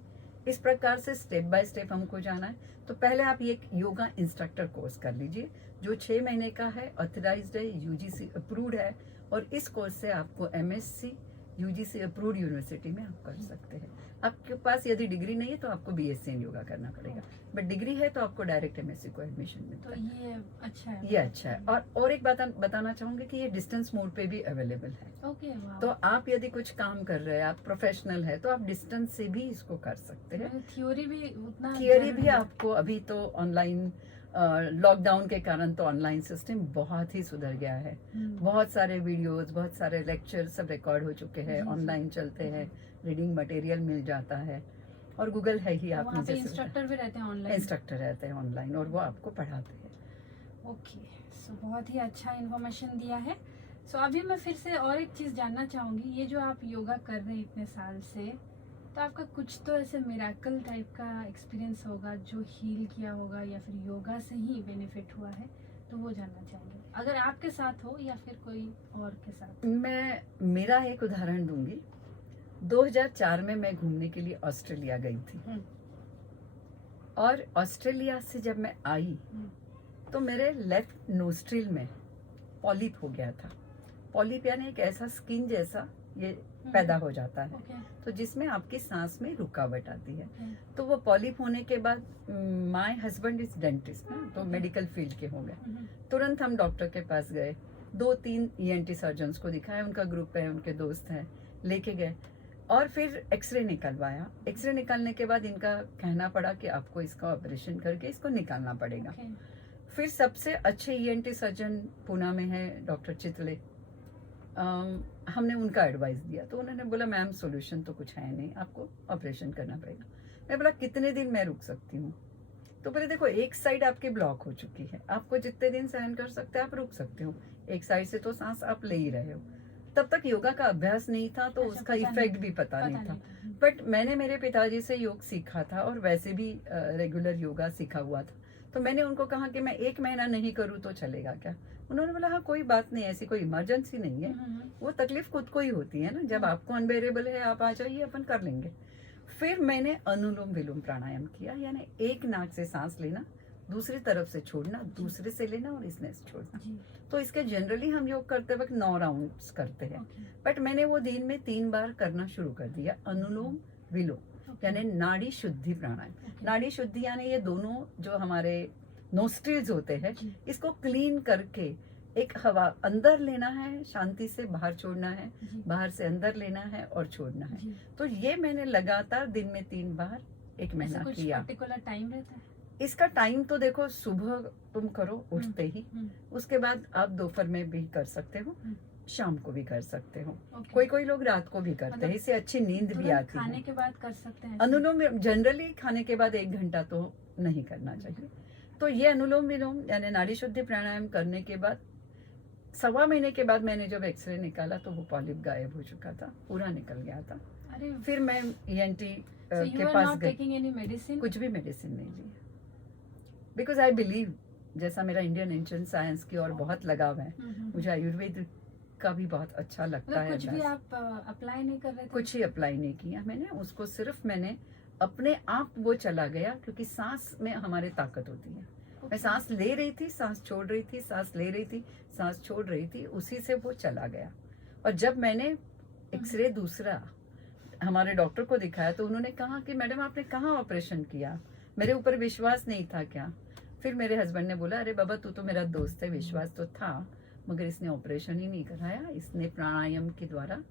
इस प्रकार से स्टेप बाय स्टेप हमको जाना है। तो पहले आप ये योगा इंस्ट्रक्टर कोर्स कर लीजिए, जो 6 महीने का है, ऑथराइज्ड है, यूजीसी अप्रूव्ड है, और इस कोर्स से आपको एमएससी यूजीसी अप्रूव्ड यूनिवर्सिटी में आप कर सकते हैं। आपके पास यदि डिग्री नहीं है तो आपको बीएससी इन योगा करना पड़ेगा, बट डिग्री है तो आपको डायरेक्ट एमएससी को एडमिशन मिलता तो है। ये अच्छा है। ये अच्छा है। और एक बात बताना चाहूंगी कि ये डिस्टेंस मोड पे भी अवेलेबल है। ओके, वाह। तो आप यदि कुछ काम कर रहे हैं, आप प्रोफेशनल है, तो आप डिस्टेंस से भी इसको कर सकते हैं। थ्योरी भी उतना थियरी जरूरी भी है। आपको अभी तो ऑनलाइन, लॉकडाउन के कारण तो ऑनलाइन सिस्टम बहुत ही सुधर गया है। बहुत सारे वीडियोस, बहुत सारे लेक्चर सब रिकॉर्ड हो चुके हैं, जी, जी। ऑनलाइन चलते हैं, रीडिंग मटेरियल मिल जाता है, और गूगल है ही। आप वहाँ पे नीचे इंस्ट्रक्टर भी रहते हैं ऑनलाइन। इंस्ट्रक्टर रहते हैं ऑनलाइन और वो आपको पढ़ाते हैं। ओके, सो बहुत ही अच्छा इन्फॉर्मेशन दिया है। सो अभी मैं फिर से और एक चीज़ जानना चाहूँगी, ये जो आप योगा कर रहे हैं इतने साल से, तो आपका कुछ तो ऐसे मिराकल टाइप का एक्सपीरियंस होगा जो हील किया होगा या फिर योगा से ही बेनिफिट हुआ है, तो वो जानना चाहेंगे, अगर आपके साथ हो या फिर कोई और के साथ। मैं मेरा एक उदाहरण दूंगी। 2004 में मैं घूमने के लिए ऑस्ट्रेलिया गई थी, और ऑस्ट्रेलिया से जब मैं आई तो मेरे लेफ्ट नोस्ट्रिल में पॉलिप हो गया था। पॉलिप यानी एक ऐसा स्किन जैसा ये पैदा हो जाता है, ओके, तो जिसमें आपकी सांस में रुकावट आती है। ओके, तो वो पॉलिप होने के बाद माय हस्बैंड इज डेंटिस्ट ना, तो मेडिकल फील्ड के हो गए। तुरंत हम डॉक्टर के पास गए, 2-3 ईएनटी सर्जन्स को दिखाया, उनका ग्रुप है, उनके दोस्त हैं, लेके गए, और फिर एक्सरे निकलवाया। एक्सरे निकालने के बाद इनका कहना पड़ा कि आपको इसका ऑपरेशन करके इसको निकालना पड़ेगा। ओके, फिर सबसे अच्छे ईएनटी सर्जन पूना में है, डॉक्टर चितले, हमने उनका एडवाइस दिया, तो उन्होंने बोला मैम सोल्यूशन तो कुछ है नहीं, आपको ऑपरेशन करना पड़ेगा। मैं बोला कितने दिन मैं रुक सकती हूँ? तो बोले देखो, एक साइड आपकी ब्लॉक हो चुकी है, आपको जितने दिन सहन कर सकते हैं आप रुक सकते हो, एक साइड से तो सांस आप ले ही रहे हो। तब तक योगा का अभ्यास नहीं था, तो अच्छा, उसका पता इफेक्ट नहीं- भी पता नहीं था। था। बट मैंने मेरे पिताजी से योग सीखा था, और वैसे भी रेगुलर योगा सीखा हुआ था। तो मैंने उनको कहा कि मैं 1 महीना नहीं करूँ तो चलेगा क्या? उन्होंने बोला हाँ कोई बात नहीं, ऐसी कोई इमरजेंसी नहीं है, वो तकलीफ खुद को ही होती है ना, जब आपको अनबेरेबल है आप आ जाइए, अपन कर लेंगे। फिर मैंने अनुलोम विलोम प्राणायाम किया, यानी एक नाक से सांस लेना, दूसरी तरफ से छोड़ना, दूसरे से लेना और इसमें से छोड़ना। तो इसके जनरली हम योग करते वक्त 9 राउंड्स करते हैं, बट मैंने वो दिन में 3 बार करना शुरू कर दिया, अनुलोम विलोम, यानी नाड़ी शुद्धि प्राणायाम। नाड़ी शुद्धि यानी ये दोनों जो हमारे नोस्ट्रिल्स होते हैं, इसको क्लीन करके एक हवा अंदर लेना है, शांति से बाहर छोड़ना है, बाहर से अंदर लेना है और छोड़ना है। तो ये मैंने लगातार दिन में 3 बार 1 महीना किया। पर्टिकुलर टाइम रहता है इसका टाइम तो देखो, सुबह तुम करो उठते ही, उसके बाद आप दोपहर में भी कर सकते हो, शाम को भी कर सकते हो, कोई कोई लोग रात को भी करते हैं, इससे अच्छी नींद भी आती है। खाने के बाद कर सकते हैं अनुलोम जनरली खाने के बाद 1 घंटा तो नहीं करना चाहिए। तो ये अनुलोम विलोम यानी नाड़ी शुद्धि प्राणायाम करने के बाद 1.25 महीने के बाद मैंने जब एक्सरे निकाला तो वो पॉलिप गायब हो चुका था, पूरा निकल गया था। अरे, फिर मैं ईएनटी so के पास गई, taking any medicine? कुछ भी मेडिसिन नहीं ली, बिकॉज आई बिलीव, जैसा मेरा इंडियन एंशिएंट साइंस की और बहुत लगाव है, मुझे आयुर्वेद का भी बहुत अच्छा लगता है। कुछ भी आप अप्लाई नहीं कर रहे थे? कुछ ही अप्लाई नहीं किया मैंने उसको, सिर्फ मैंने अपने आप वो चला गया, क्योंकि सांस में हमारे ताकत होती है। मैं सांस ले रही थी, सांस छोड़ रही थी, सांस ले रही थी, सांस छोड़ रही थी, उसी से वो चला गया। और जब मैंने एक्सरे दूसरा हमारे डॉक्टर को दिखाया तो उन्होंने कहा कि मैडम आपने कहाँ ऑपरेशन किया, मेरे ऊपर विश्वास नहीं था क्या? फिर मेरे हस्बैंड ने बोला अरे बाबा तू तो मेरा दोस्त है, विश्वास तो था, मगर इसने ऑपरेशन ही नहीं कराया, इसने प्राणायाम के द्वारा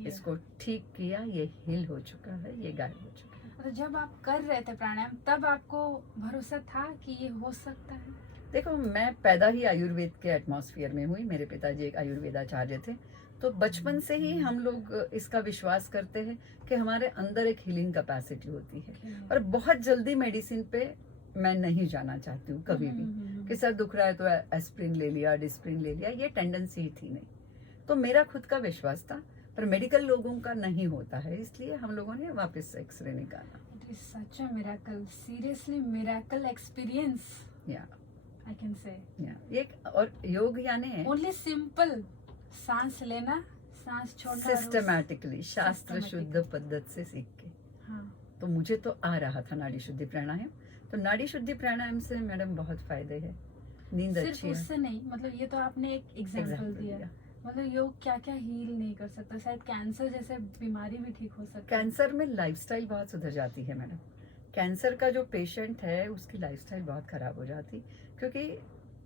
इसको ठीक किया, ये हील हो चुका है, ये गायब हो चुका है। तो जब आप कर रहे थे प्राणायाम तब आपको भरोसा था कि ये हो सकता है? देखो, मैं पैदा ही आयुर्वेद के एटमॉस्फेयर में हुई, मेरे पिताजी एक आयुर्वेदाचार्य थे, तो बचपन से ही हम लोग इसका विश्वास करते हैं कि हमारे अंदर एक हीलिंग कैपेसिटी होती है। और बहुत जल्दी मेडिसिन पे मैं नहीं जाना चाहती हूँ कभी भी, कि सर दुख रहा है तो एस्प्रिन ले लिया, डिस्प्रिन ले लिया, ये टेंडेंसी ही थी नहीं। तो मेरा खुद का विश्वास था, पर मेडिकल लोगों का नहीं होता है, इसलिए हम लोगों ने वापस से एक्सरे निकाला। It is such a miracle, seriously miracle experience. या I can say. ये और योग यानी Only simple, सांस लेना, सांस छोड़ना, सिस्टमैटिकली शास्त्र शुद्ध पद्धति से सीख के। हाँ, तो मुझे तो आ रहा था नाड़ी शुद्धि प्राणायाम, तो नाड़ी शुद्धि प्राणायाम से मैडम बहुत फायदे हैं, नींद सिर्फ अच्छी है। उससे नहीं, मतलब ये तो आपने एक एग्जाम्पल दिया, मतलब योग क्या क्या हील नहीं कर सकता, शायद कैंसर जैसे बीमारी भी ठीक हो सकती है। कैंसर में लाइफस्टाइल बहुत सुधर जाती है मैडम। कैंसर का जो पेशेंट है उसकी लाइफस्टाइल बहुत खराब हो जाती, क्योंकि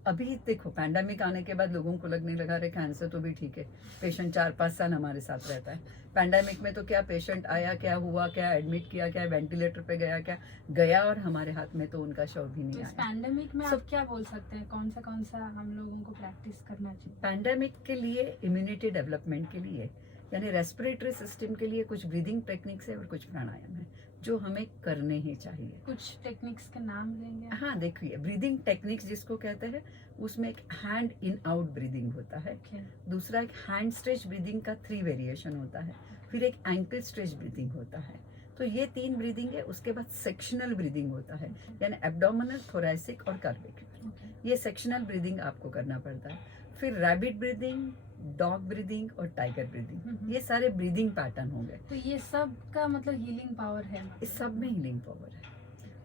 अभी देखो पैंडेमिक आने के बाद लोगों को लगने लगा रहे कैंसर तो भी ठीक है, पेशेंट 4-5 साल हमारे साथ रहता है। पैंडेमिक में तो क्या पेशेंट आया, क्या हुआ, क्या एडमिट किया, क्या वेंटिलेटर पे गया, क्या गया, और हमारे हाथ में तो उनका शव भी तो नहीं इस आया। पैंडेमिक में So- आप क्या बोल सकते हैं, कौन सा हम लोगों को प्रैक्टिस करना चाहिए? पैंडेमिक के लिए इम्यूनिटी डेवलपमेंट के लिए, यानी रेस्पिरेटरी सिस्टम के लिए कुछ ब्रीदिंग टेक्निक्स है और कुछ प्राणायाम है जो हमें करने ही चाहिए। कुछ टेक्निक्स के नाम लेंगे आप? हाँ देखिए, ब्रीदिंग टेक्निक्स जिसको कहते हैं उसमें एक हैंड इन आउट ब्रीदिंग होता है, Okay. दूसरा एक हैंड स्ट्रेच ब्रीदिंग का 3 वेरिएशन होता है, फिर एक एंकल स्ट्रेच ब्रीदिंग होता है। तो ये 3 ब्रीदिंग है। उसके बाद सेक्शनल ब्रीदिंग होता है, यानी एब्डोमिनल, थोरैसिक और कार्डियक। Okay. ये सेक्शनल ब्रीदिंग आपको करना पड़ता है। फिर रैबिट ब्रीदिंग, डॉग ब्रीदिंग और टाइगर ब्रीदिंग, ये सारे ब्रीदिंग पैटर्न होंगे। तो ये सब का मतलब हीलिंग पावर है मतलब? इस सब में हीलिंग पावर है।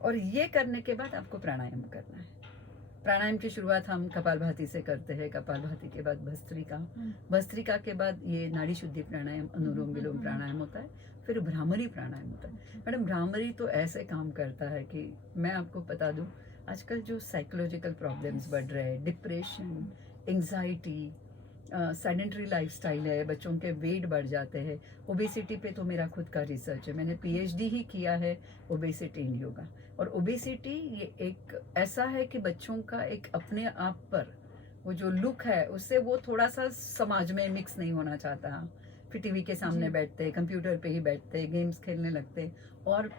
और ये करने के बाद आपको प्राणायाम करना है। प्राणायाम की शुरुआत हम कपालभाति से करते हैं, कपालभाति के बाद भस्त्रिका, भस्त्रिका के बाद ये नाड़ी शुद्धि प्राणायाम, अनुलोम विलोम प्राणायाम होता है, फिर भ्रामरी प्राणायाम होता है। मैडम भ्रामरी तो ऐसे काम करता है कि मैं आपको बता दूं, आजकल जो साइकोलॉजिकल प्रॉब्लम्स बढ़ रहे हैं, डिप्रेशन, एंजाइटी, सेडेंटरी लाइफस्टाइल है, बच्चों के वेट बढ़ जाते हैं, ओबेसिटी पे तो मेरा खुद का रिसर्च है, मैंने पीएचडी ही किया है ओबेसिटी इन योगा। और ओबेसिटी ये एक ऐसा है कि बच्चों का एक अपने आप पर वो जो लुक है उससे वो थोड़ा सा समाज में मिक्स नहीं होना चाहता, फिर टीवी के सामने बैठते, कंप्यूटर पे ही बैठते, गेम्स खेलने लगते, और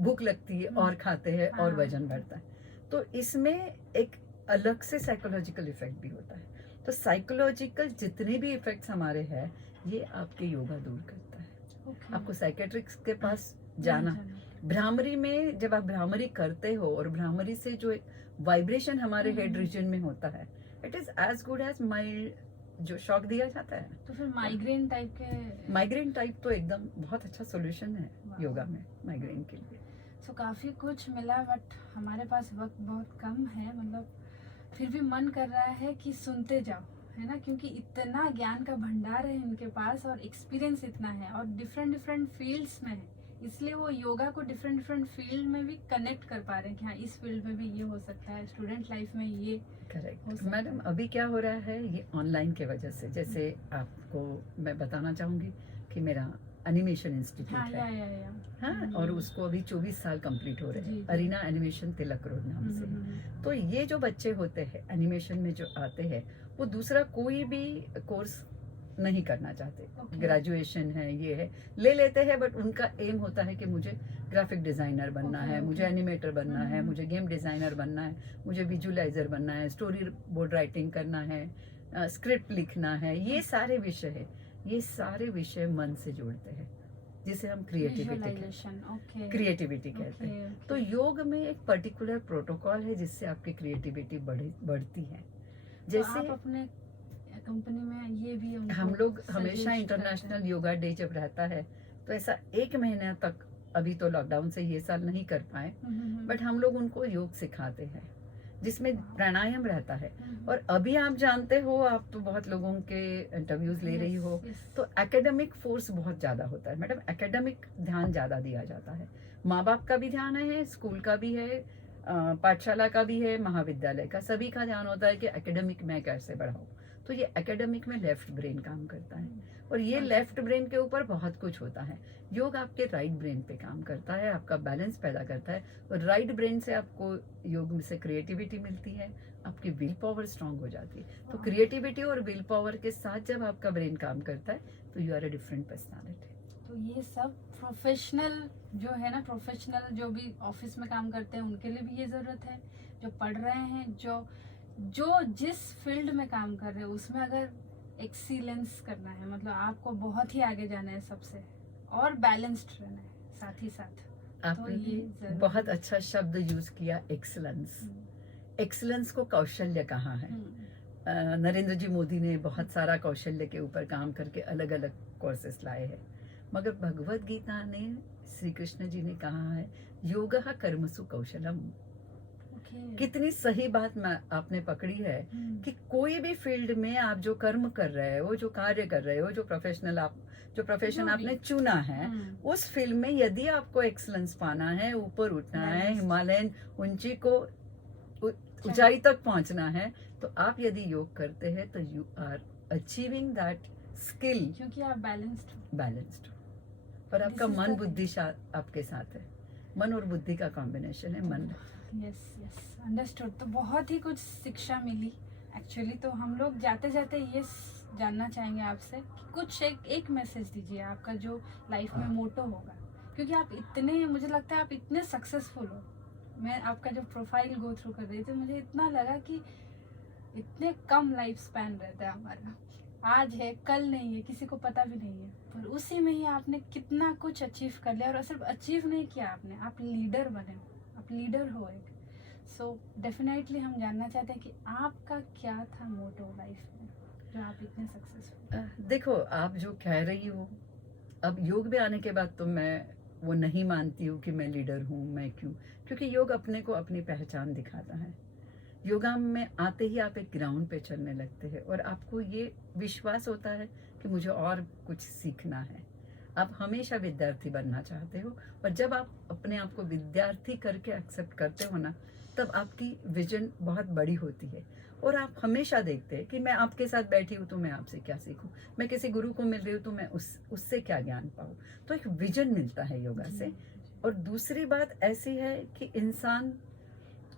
भूख लगती है और खाते हैं और वजन बढ़ता है। तो इसमें एक अलग से साइकोलॉजिकल इफेक्ट भी होता है। तो साइकोलॉजिकल जितने भी इफेक्ट्स हमारे हैं ये आपके योगा दूर करता है। Okay. आपको साइकेट्रिक्स के पास जाना। भ्रामरी में जब आप भ्रामरी करते हो और भ्रामरी से जो एक वाइब्रेशन हमारे हेड रीजन में होता है, it is as good as mild जो शॉक दिया जाता है। तो फिर माइग्रेन टाइप के? माइग्रेन टाइप तो एकदम बहुत अच्छा सॉल्यूशन है योगा में माइग्रेन के लिए। तो काफी कुछ मिला, बट हमारे पास वक्त बहुत कम है, मतलब फिर भी मन कर रहा है कि सुनते जाओ, है ना, क्योंकि इतना ज्ञान का भंडार है इनके पास और एक्सपीरियंस इतना है और डिफरेंट डिफरेंट फील्ड्स में है, इसलिए वो योगा को डिफरेंट डिफरेंट फील्ड में भी कनेक्ट कर पा रहे हैं कि हाँ इस फील्ड में भी ये हो सकता है, स्टूडेंट लाइफ में ये करेक्ट मैडम। अभी क्या हो रहा है ये ऑनलाइन के वजह से, जैसे आपको मैं बताना चाहूंगी कि मेरा एनिमेशन इंस्टीट्यूट हाँ, है, हाँ, और उसको अभी 24 साल कंप्लीट हो रहे हैं, अरीना एनिमेशन तिलक रोड नाम से। तो ये जो बच्चे होते हैं एनिमेशन में जो आते हैं वो दूसरा कोई भी कोर्स नहीं करना चाहते, ग्रेजुएशन है ये है ले लेते हैं, बट उनका एम होता है कि मुझे ग्राफिक डिजाइनर बनना है, मुझे एनिमेटर बनना है, मुझे गेम डिजाइनर बनना है, मुझे विजुअलाइजर बनना है, स्टोरी बोर्ड राइटिंग करना है, स्क्रिप्ट लिखना है, ये सारे विषय है। ये सारे विषय मन से जोड़ते हैं जिसे हम क्रिएटिविटी कहते हैं। तो योग में एक पर्टिकुलर प्रोटोकॉल है जिससे आपकी क्रिएटिविटी बढ़ती है। जैसे आप अपने कंपनी में ये भी हम लोग हमेशा इंटरनेशनल योगा डे जब रहता है तो ऐसा 1 महीने तक, अभी तो लॉकडाउन से ये साल नहीं कर पाए, बट हम लोग उनको योग सिखाते हैं जिसमें प्राणायाम रहता है। और अभी आप जानते हो, आप तो बहुत लोगों के इंटरव्यूज ले रही हो, तो एकेडमिक फोर्स बहुत ज्यादा होता है मैडम, एकेडमिक ध्यान ज्यादा दिया जाता है, माँ बाप का भी ध्यान है, स्कूल का भी है, पाठशाला का भी है, महाविद्यालय का, सभी का ध्यान होता है कि एकेडमिक में कैसे बढ़ाऊं। तो ये एकेडमिक में लेफ्ट ब्रेन काम करता है और ये लेफ्ट ब्रेन के ऊपर बहुत कुछ होता है। योग आपके राइट ब्रेन पे काम करता है, आपका बैलेंस पैदा करता है, और राइट ब्रेन से आपको योग से क्रिएटिविटी मिलती है, आपकी विल पावर स्ट्रांग हो जाती है। तो क्रिएटिविटी और विल पावर के साथ जब आपका ब्रेन काम करता है तो you are a different personality. तो ये सब प्रोफेशनल जो है ना, प्रोफेशनल जो भी ऑफिस में काम करते हैं उनके लिए भी ये जरूरत है, जो पढ़ रहे हैं, जो जिस फील्ड में काम कर रहे हैं उसमें अगर एक्सीलेंस करना है, मतलब आपको बहुत ही आगे जाना है सबसे, और बैलेंस्ड रहना है साथ ही साथ। आपने ये बहुत अच्छा शब्द यूज किया, एक्सीलेंस। एक्सीलेंस को कौशल्य कहा है। नरेंद्र जी मोदी ने बहुत सारा कौशल्य के ऊपर काम करके अलग अलग कोर्सेस लाए हैं, मगर भगवत गीता ने श्री कृष्ण जी ने कहा है योगः कर्मसु कौशलम। ओके। कितनी सही बात आपने पकड़ी है कि कोई भी फील्ड में आप जो कर्म कर रहे हो, जो कार्य कर रहे हो, जो प्रोफेशन जो भी। आपने चुना है, उस फील्ड में यदि आपको एक्सलेंस पाना है, ऊपर उठना है, Balanced। हिमालयन ऊंची को ऊंचाई तक पहुंचना है, तो आप यदि योग करते हैं तो you are achieving that skill क्योंकि आप बैलेंस्ड बैलेंस्ड। और आपका This is मन the बुद्धि आपके साथ है, मन और बुद्धि का कॉम्बिनेशन है मन। Yes yes understood. तो बहुत ही कुछ शिक्षा मिली एक्चुअली। तो हम लोग जाते जाते ये जानना चाहेंगे आपसे कि कुछ एक मैसेज दीजिए आपका जो लाइफ में मोटो होगा, क्योंकि आप इतने, मुझे लगता है आप इतने सक्सेसफुल हो। मैं आपका जो प्रोफाइल गो थ्रू कर रही थी, मुझे इतना लगा कि इतने कम लाइफ स्पैन रहता है हमारा, आज है कल नहीं है, किसी को पता भी नहीं है, पर उसी में ही आपने कितना कुछ अचीव कर लिया। और सिर्फ अचीव नहीं किया आपने, आप लीडर बने हो, आप लीडर हो एक। सो डेफिनेटली हम जानना चाहते हैं कि आपका क्या था मोटो लाइफ में जो आप इतने सक्सेसफुल। देखो, आप जो कह रही हो, अब योग में आने के बाद तो मैं वो नहीं मानती हूँ कि मैं लीडर हूँ। मैं क्यों? क्योंकि योग अपने को अपनी पहचान दिखाता है। योगा में आते ही आप एक ग्राउंड पे चलने लगते हैं और आपको ये विश्वास होता है कि मुझे और कुछ सीखना है। आप हमेशा विद्यार्थी बनना चाहते हो, और जब आप अपने आप को विद्यार्थी करके एक्सेप्ट करते हो ना, तब आपकी विजन बहुत बड़ी होती है। और आप हमेशा देखते हैं कि मैं आपके साथ बैठी हूँ तो मैं आपसे क्या सीखूं, मैं किसी गुरु को मिल रही हूँ तो मैं उससे क्या ज्ञान पाऊँ। तो एक विजन मिलता है योगा से। और दूसरी बात ऐसी है कि इंसान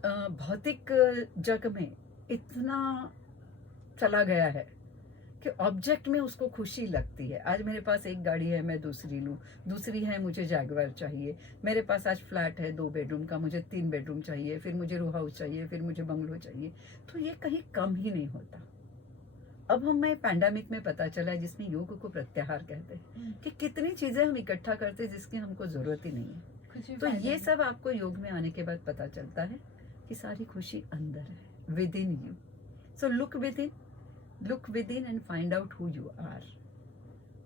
भौतिक जग में इतना चला गया है कि ऑब्जेक्ट में उसको खुशी लगती है। आज मेरे पास एक गाड़ी है, मैं दूसरी लूं, दूसरी है मुझे जैगवार चाहिए, मेरे पास आज फ्लैट है 2 बेडरूम का, मुझे 3 बेडरूम चाहिए, फिर मुझे रो हाउस चाहिए, फिर मुझे बंगलो चाहिए। तो ये कहीं कम ही नहीं होता। अब हमें पैंडेमिक में पता चला है, जिसमें योग को प्रत्याहार कहते हैं, कि कितनी चीजें हम इकट्ठा करते हैं जिसकी हमको जरूरत ही नहीं है। तो ये सब आपको योग में आने के बाद पता चलता है कि सारी खुशी अंदर है, within you. So look within and find out who you are.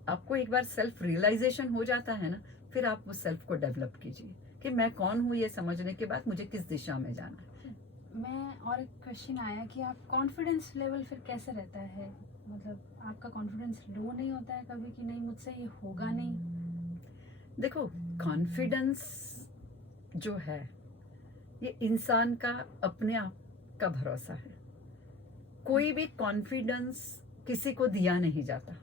आपको एक बार सेल्फ रियलाइजेशन हो जाता है ना, फिर आप उस सेल्फ को डेवलप कीजिए कि मैं कौन हूँ। ये समझने के बाद मुझे किस दिशा में जाना है। मैं और एक क्वेश्चन आया कि आप कॉन्फिडेंस लेवल फिर कैसे रहता है, मतलब आपका कॉन्फिडेंस लो नहीं होता है कभी कि नहीं मुझसे ये होगा नहीं? देखो, कॉन्फिडेंस जो है ये इंसान का अपने आप का भरोसा है। कोई भी कॉन्फिडेंस किसी को दिया नहीं जाता।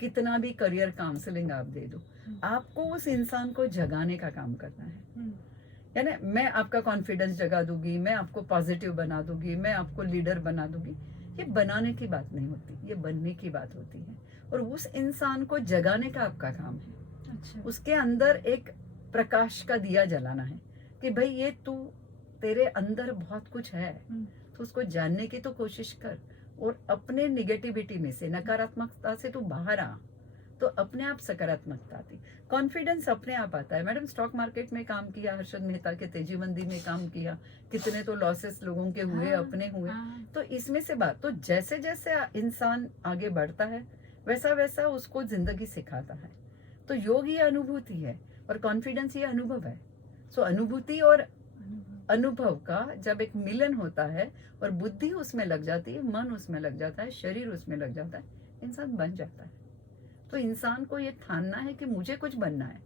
कितना भी करियर काउंसलिंग आप दे दो, आपको उस इंसान को जगाने का काम करना है। यानी मैं आपका कॉन्फिडेंस जगा दूंगी, मैं आपको पॉजिटिव बना दूंगी, मैं आपको लीडर बना दूंगी, ये बनाने की बात नहीं होती, ये बनने की बात होती है। और उस इंसान को जगाने का आपका काम है। अच्छा। उसके अंदर एक प्रकाश का दिया जलाना है कि भाई ये तू, तेरे अंदर बहुत कुछ है, तो उसको जानने की तो कोशिश कर। और अपने निगेटिविटी में से, नकारात्मकता से तू बाहर आ, तो अपने आप सकारात्मकता आती। कॉन्फिडेंस अपने आप आता है। मैडम, स्टॉक मार्केट में काम किया, हर्षद मेहता के तेजी मंदी में काम किया, कितने तो लॉसेस लोगों के हुए, अपने हुए। तो इसमें से बात, तो जैसे जैसे इंसान आगे बढ़ता है वैसा वैसा उसको जिंदगी सिखाता है। तो योग ये अनुभूति है और कॉन्फिडेंस ये अनुभव है। सो अनुभूति और अनुभव का जब एक मिलन होता है और बुद्धि उसमें लग जाती है, मन उसमें लग जाता है, शरीर उसमें लग जाता है, इंसान बन जाता है। तो इंसान को ये ठानना है कि मुझे कुछ बनना है।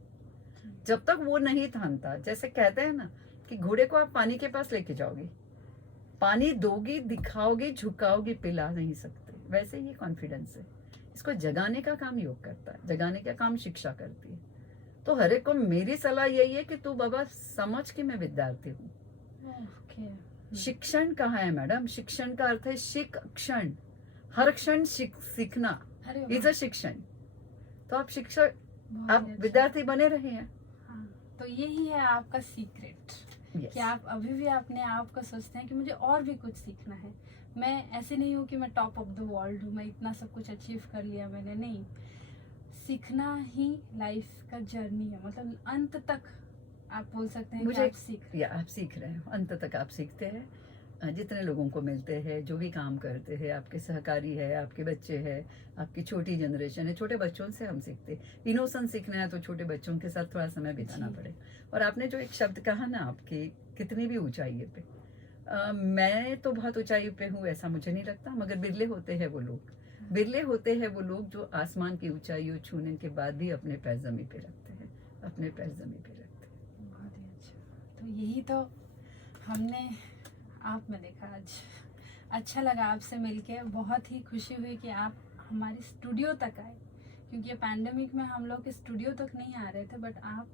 जब तक वो नहीं ठानता, जैसे कहते हैं ना कि घोड़े को आप पानी के पास लेके जाओगे, पानी दोगी, दिखाओगे, झुकाओगे, पिला नहीं सकते। वैसे ही कॉन्फिडेंस है, इसको जगाने का काम योग करता है, जगाने का काम शिक्षा करती है। तो हर एक को मेरी सलाह यही है कि तू बाबा समझ कि मैं विद्यार्थी हूँ। शिक्षण कहाँ है मैडम? शिक्षण का अर्थ है शिक्षण, हर क्षण सीखना इज अ शिक्षण। तो आप शिक्षक, आप विद्यार्थी बने रहे हैं। हाँ, तो यही है आपका सीक्रेट। yes. कि आप अभी भी अपने आप को सोचते हैं कि मुझे और भी कुछ सीखना है। मैं ऐसे नहीं हूँ कि मैं टॉप ऑफ द वर्ल्ड हूँ, मैं इतना सब कुछ अचीव कर लिया मैंने, नहीं। सीखना ही लाइफ का जर्नी है, मतलब अंत तक आप बोल सकते हैं कि आप सीख रहे हो। अंत तक आप सीखते हैं। जितने लोगों को मिलते हैं, जो भी काम करते हैं, आपके सहकारी है, आपके बच्चे हैं, आपकी छोटी जनरेशन है, छोटे बच्चों से हम सीखते हैं। इनोसेंस सीखना है तो छोटे बच्चों के साथ थोड़ा समय बिताना पड़े। और आपने जो एक शब्द कहा ना, आपकी कितनी भी ऊंचाई पे, मैं तो बहुत ऊंचाई पे हूँ ऐसा मुझे नहीं लगता, मगर बिरले होते हैं वो लोग, बिरले होते हैं वो लोग जो आसमान की ऊंचाइयों छूने के बाद भी अपने पैर जमीन पे रखते हैं, अपने पैर जमीन पे रखते हैं। बहुत ही अच्छा। तो यही तो हमने आप में देखा आज। अच्छा लगा आपसे मिलके, बहुत ही खुशी हुई कि आप हमारे स्टूडियो तक आए, क्योंकि ये पैंडेमिक में हम लोग स्टूडियो तक नहीं आ रहे थे, बट आप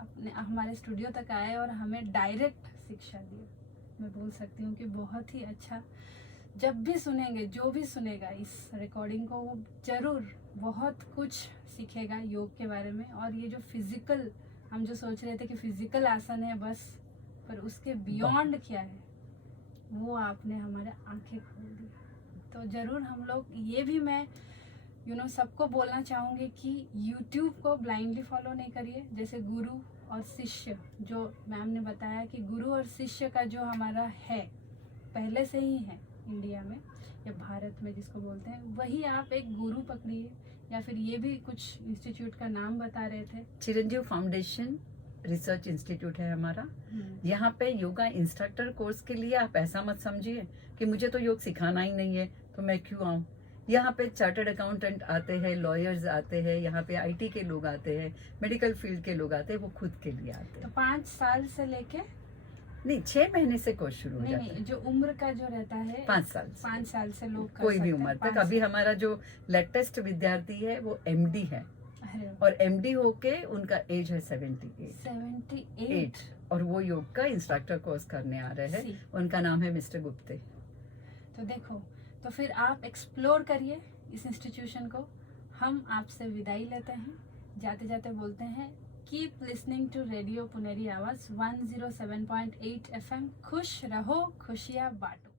अपने हमारे स्टूडियो तक आए और हमें डायरेक्ट शिक्षा दी। मैं बोल सकती हूँ कि बहुत ही अच्छा। जब भी सुनेंगे, जो भी सुनेगा इस रिकॉर्डिंग को, वो ज़रूर बहुत कुछ सीखेगा योग के बारे में। और ये जो फिज़िकल, हम जो सोच रहे थे कि फिज़िकल आसन है बस, पर उसके बियॉन्ड क्या है वो आपने हमारे आंखें खोल दी। तो ज़रूर हम लोग ये भी, मैं सबको बोलना चाहूँगी कि YouTube को ब्लाइंडली फॉलो नहीं करिए। जैसे गुरु और शिष्य, जो मैम ने बताया कि गुरु और शिष्य का जो हमारा है, पहले से ही है इंडिया में या भारत में जिसको बोलते हैं, वही आप एक गुरु पकड़िए। या फिर ये भी कुछ इंस्टीट्यूट का नाम बता रहे थे, चिरंजीव फाउंडेशन रिसर्च इंस्टीट्यूट है हमारा। यहाँ पे योगा इंस्ट्रक्टर कोर्स के लिए आप ऐसा मत समझिए कि मुझे तो योग सिखाना ही नहीं है तो मैं क्यों आऊँ। यहाँ पे चार्टर्ड अकाउंटेंट आते हैं, लॉयर्स आते हैं, यहाँ पे IT के लोग आते हैं, मेडिकल फील्ड के लोग आते हैं, वो खुद के लिए आते तो हैं। 5 साल से लेके नहीं, 6 महीने से कोर्स शुरू हो नहीं जाता नहीं, है। जो उम्र का जो रहता है 5 साल से 5 साल से लोग कर कोई भी सकते हैं, उम्र तक। 5 अभी हमारा जो लेटेस्ट विद्यार्थी है वो MD है, अरे और MD होके उनका एज है 78 78 और वो योग का इंस्ट्रक्टर कोर्स करने आ रहे हैं। उनका नाम है मिस्टर गुप्ते। तो देखो, तो फिर आप एक्सप्लोर करिए इस इंस्टीट्यूशन को। हम आपसे विदाई लेते हैं, जाते जाते बोलते हैं keep listening to radio Puneri Awaaz 107.8 FM। खुश रहो, खुशियाँ बांटो।